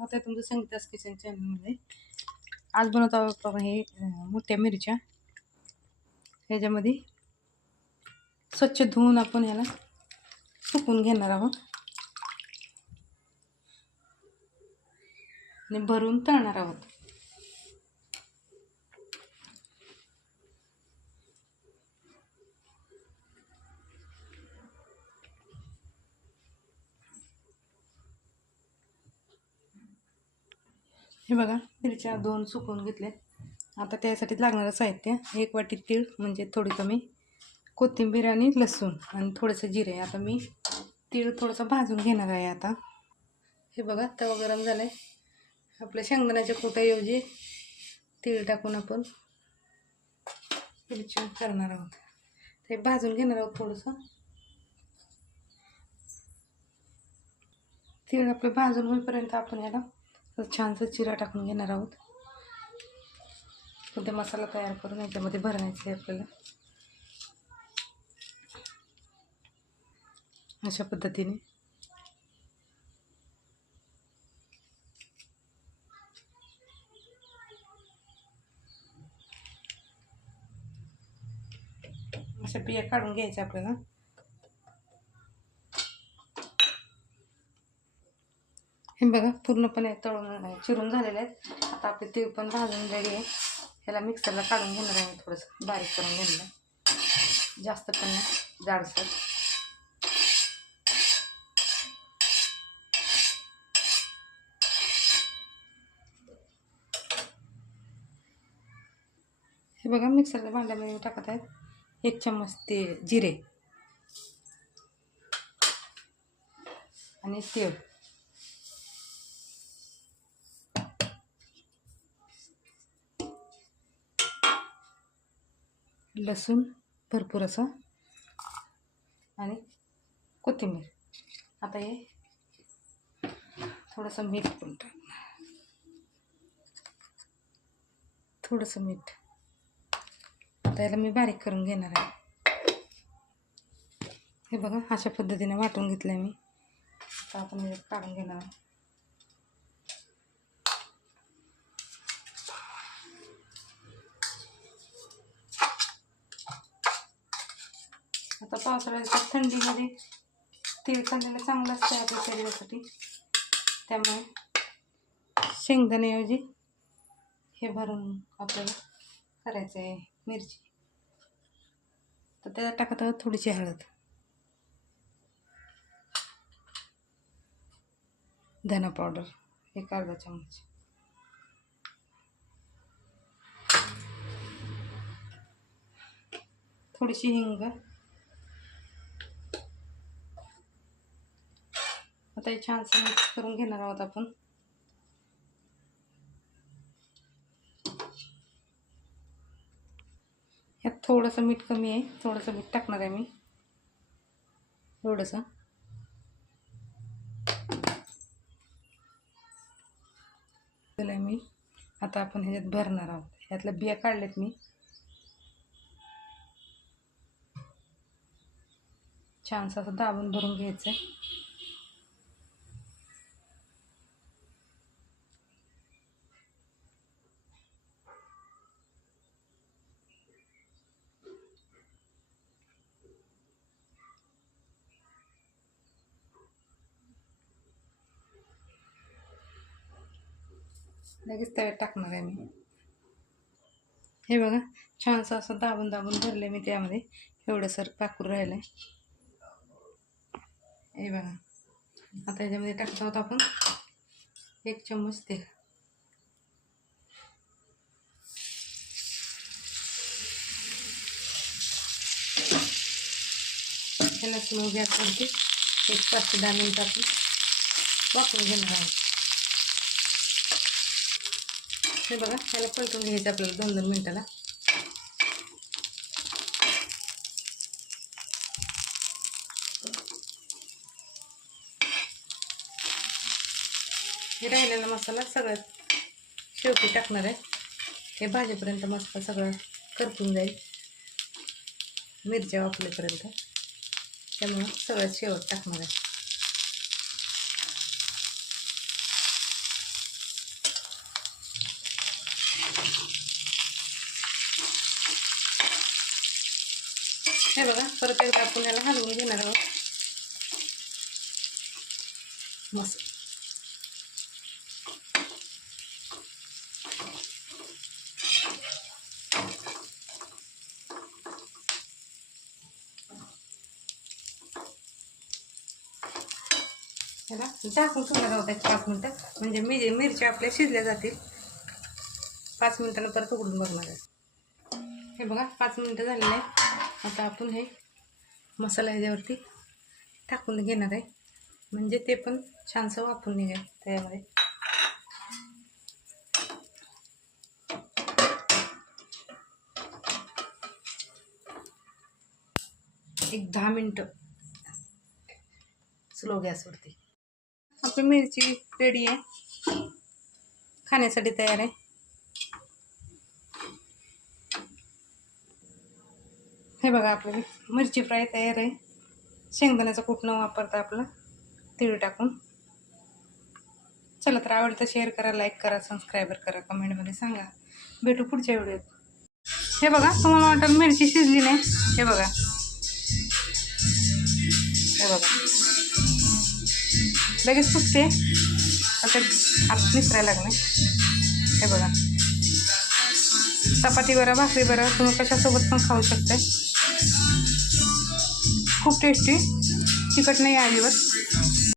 आता तुमचं संगीतास किचन चॅनलमध्ये आज बनवतो आहोत बघा हे मोठ्या मिरच्या. ह्याच्यामध्ये स्वच्छ धुवून आपण ह्याला सुकून घेणार आहोत. आणि भरून तळणार आहोत. हे बघा मिरच्या दोन सुकवून घेतल्या आता त्यासाठी लागणारं साहित्य एक वाटी तीळ म्हणजे थोडी कमी कोथिंबीर आणि लसूण आणि थोडंसं जिरे. आता मी तीळ थोडंसं भाजून घेणार आहे आता. हे बघा तवा गरम झालं आहे आपल्या शेंगदाण्याच्या कुटाऐवजी तीळ टाकून आपण मिरची करणार आहोत. ते भाजून घेणार आहोत थोडंसं. तीळ आपलं भाजून होईपर्यंत आपण याला छानसा चिरा टाकून घेणार आहोत. कोणते मसाला तयार करून याच्यामध्ये भरण्याचे आहे आपल्याला. अशा पद्धतीने. अशा बिया काढून घ्यायच्या आपल्याला. हे बघा पूर्णपणे तळून चिरून झालेले आहेत. आता आपले तीळ पण भाजून रेडी आहे. ह्याला मिक्सरला काढून घेणार आहे थोडंसं. बारीक करून घेणार आहे जास्त पण नाही जाडसर. हे बघा मिक्सरच्या भांड्यामध्ये मी टाकत आहेत एक चम्मच ते जिरे. आणि तीळ. लसूण भरपूर असं. आणि कोथिंबीर. आता हे थोडंसं मीठ पण टाकणार थोडंसं मीठ. आता याला मी बारीक करून घेणार आहे. हे बघा अशा पद्धतीने वाटून घेतलं आहे मी. आता आपण काढून घेणार आहे आता पावसाळ्याच्या थंडीमध्ये तेल खाल्लेलं चांगलं असतं आपल्या शरीरासाठी. त्यामुळे शेंगदाण्याऐवजी हे भरून आपल्याला करायचं आहे मिरची. तर त्याला टाकत आहोत थोडीशी हळद. धना पावडर एक अर्धा चमच. थोडीशी हिंग. आता हे छानसं मिक्स करून घेणार आहोत आपण. ह्यात थोडंसं मीठ कमी आहे. थोडंसं मीठ टाकणार आहे मी. थोडंसं आहे मी. आता आपण ह्याच्यात भरणार आहोत. ह्यातल्या बिया काढल्यात मी. छानसं असं दाबून भरून घ्यायचं आहे लगेच तव्यात टाकणार आहे मी. हे बघा छानसं असं दाबून दाबून भरले मी त्यामध्ये. एवढं सर पाकूर राहिलं आहे हे बघा आता याच्यामध्ये टाकत आहोत आपण एक चम्मच तेल. ह्याला स्लो गॅसवरती एक पाच ते दहा मिनिट आपण वापरून घेणार आहोत. हे बघा ह्याला पलटून घ्यायचं आपल्याला दोन दोन मिनटाला. हे राहिलेला मसाला सगळ्यात शेवटी टाकणार आहे. हे भाजीपर्यंत मसाला सगळं करपून जाईल. मिरच्या वापरेपर्यंत त्यामुळं सगळ्यात शेवट टाकणार आहे. हे बघा परत एकदा आपण याला हलवून घेणार आहोत. मस्त. ह्याला झाकून ठेवणार आहोत एक पाच मिनटं म्हणजे मिर मिरच्या आपल्या शिजल्या जातील. पाच मिनिटानं परत उघडून बघणार आहे. हे बघा पाच मिनटं झालेले आहे आता आपण हे मसाला ह्याच्यावरती टाकून घेणार आहे. म्हणजे ते पण छानसं वापरून निघेल त्यामध्ये. एक दहा मिनटं स्लो गॅसवरती. आपली मिरची रेडी आहे. खाण्यासाठी तयार आहे. हे बघा आपली मिरची फ्राय तयार आहे. शेंगदाण्याचं कूट न वापरता आपलं तीळ टाकून. चला तर आवडतं शेअर करा लाईक करा सबस्क्राईबर करा कमेंटमध्ये सांगा. भेटू पुढच्या व्हिडिओत. हे बघा तुम्हाला वाटतं मिरची शिजली नाही? हे बघा. हे बघा. लगेच फुटते आता हात निसरायला लागले हे बघा. चपाती बरं भाकरी बरं तुम्ही कशासोबत पण खाऊ शकता खूप टेस्टी तिखट नाही आहे अजिबात.